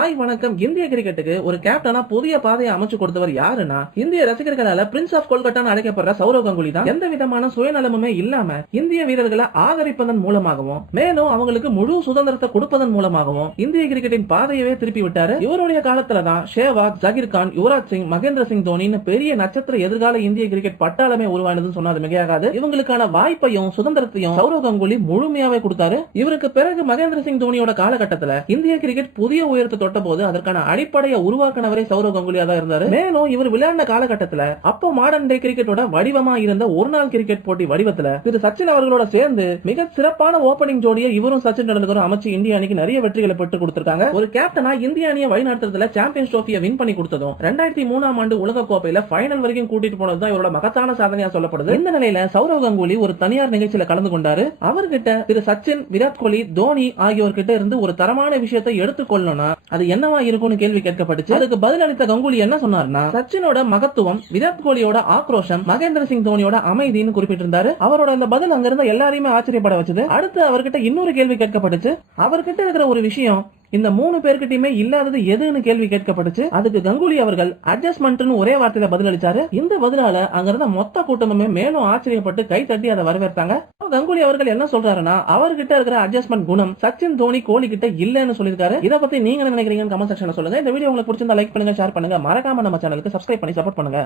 Hi வணக்கம். இந்திய கிரிக்கெட்டுக்கு ஒரு கேப்டனா புதிய பாதையை அமைச்சு கொடுத்தவர் யாருன்னா, இந்திய ரசிகர்களால பிரின்ஸ் ஆஃப் கொல்கட்டான்னு அழைக்கப்படுற சௌரவ் கங்குலி தான். எந்த விதமான சுயநலமுமே இல்லாம இந்திய வீரர்களை ஆதரிப்பதன் மூலமாகவும், மேலும் அவங்களுக்கு முழு சுதந்திரத்தை கொடுப்பதன் மூலமாகவும் இந்திய கிரிக்கெட்டின் பாதையவே திருப்பி விட்டாரு. இவருடைய காலத்துல தான் ஷேவாக், ஜகீர் கான், யுவராஜ் சிங், மகேந்திர சிங் தோனின்னு பெரிய நட்சத்திர எதிர்கால இந்திய கிரிக்கெட் பட்டாளமே உருவானதுன்னு சொன்னது மிகையாகாது. இவங்களுக்கான வாய்ப்பையும் சுதந்திரத்தையும் சௌரவ் கங்குலி முழுமையாவே கொடுத்தாரு. இவருக்கு பிறகு மகேந்திர சிங் தோனியோட காலகட்டத்துல இந்திய கிரிக்கெட் புதிய உயரத்தை தொட்ட போது அதற்கான அடிப்படையை உருவாக்கினவரே சௌரவ் கங்குலியா தான் இருந்தாரு. மேலும் இவர் விளையாடின காலகட்டத்துல அப்போ மாடர்ன் டே கிரிக்கெட்டோட வடிவமா இருந்த ஒரு நாள் கிரிக்கெட் போட்டி வடிவத்துல திரு சச்சின் அவர்களோட சேர்ந்து மிக சிறப்பான ஓபனிங் ஜோடியை இவரும் சச்சின் டெண்டுல்கரும் அமைச்சு இந்திய அணிக்கு நிறைய வெற்றிகளை பெற்று கொடுத்திருக்காங்க. ஒரு கேப்டனா இந்திய அணியை வழிநடத்துறதுல சாம்பியன்ஸ் டிராஃபியை வின் பண்ணி கொடுத்ததும் 2003 ஆண்டு உலக கோப்பையில ஃபைனல் வரைக்கும் கூட்டிட்டு போனதுதான் இவரோட மகத்தான சாதனையா சொல்லப்படுது. இந்த நிலையில சௌரவ் கங்குலி ஒரு தனியார் நிகழ்ச்சியில கலந்து கொண்டாரு. அவர்கிட்ட திரு சச்சின், விராட் கோலி, தோனி ஆகியோர்கிட்ட இருந்து ஒரு தரமான விஷயத்தை எடுத்துக்கொள்ளணும்னா அது என்னவா இருக்கும்னு கேள்வி கேட்கப்பட்டுச்சு. அதுக்கு பதில் அளித்த கங்குலி என்ன சொன்னார்னா, சச்சினோட மகத்துவம், விராட் கோலியோட ஆக்ரோஷம், மகேந்திர சிங் தோனியோட அமைதின்னு குறிப்பிட்டிருந்தாரு. அவரோட இந்த பதில் அங்கிருந்த எல்லாரையுமே ஆச்சரியப்பட வச்சது. அடுத்து அவர்கிட்ட இன்னொரு கேள்வி கேட்கப்பட்டுச்சு. அவர்கிட்ட இருக்கிற ஒரு விஷயம் இந்த 3 பேர்கிட்டயுமே இல்லாதது எதுன்னு கேள்வி கேட்கப்பட்டுச்சு. அதுக்கு கங்குலி அவர்கள் அட்ஜஸ்ட்மெண்ட்னு ஒரே வார்த்தையில பதில் அளிச்சாரு. இந்த பதிலால அங்கிருந்த மொத்த கூட்டமுமே மேலும் ஆச்சரியப்பட்டு கை தட்டி அதை வரவேற்றாங்க. கங்குலி அவர்கள் என்ன சொல்றாருன்னா, அவர்கிட்ட இருக்கிற அட்ஜஸ்ட்மெண்ட் குணம் சச்சின், தோனி, கோலி கிட்ட இல்லன்னு சொல்லிருக்காரு. இத பத்தி நீங்க என்ன நினைக்கிறீங்கன்னு கமெண்ட் செக்ஷன்ல சொல்லுங்க. இந்த வீடியோ உங்களுக்கு பிடிச்சிருந்தா லைக் பண்ணுங்க, ஷேர் பண்ணுங்க, மறக்காம நம்ம சேனலுக்கு சப்ஸ்கிரைப் பண்ணி சப்போர்ட் பண்ணுங்க.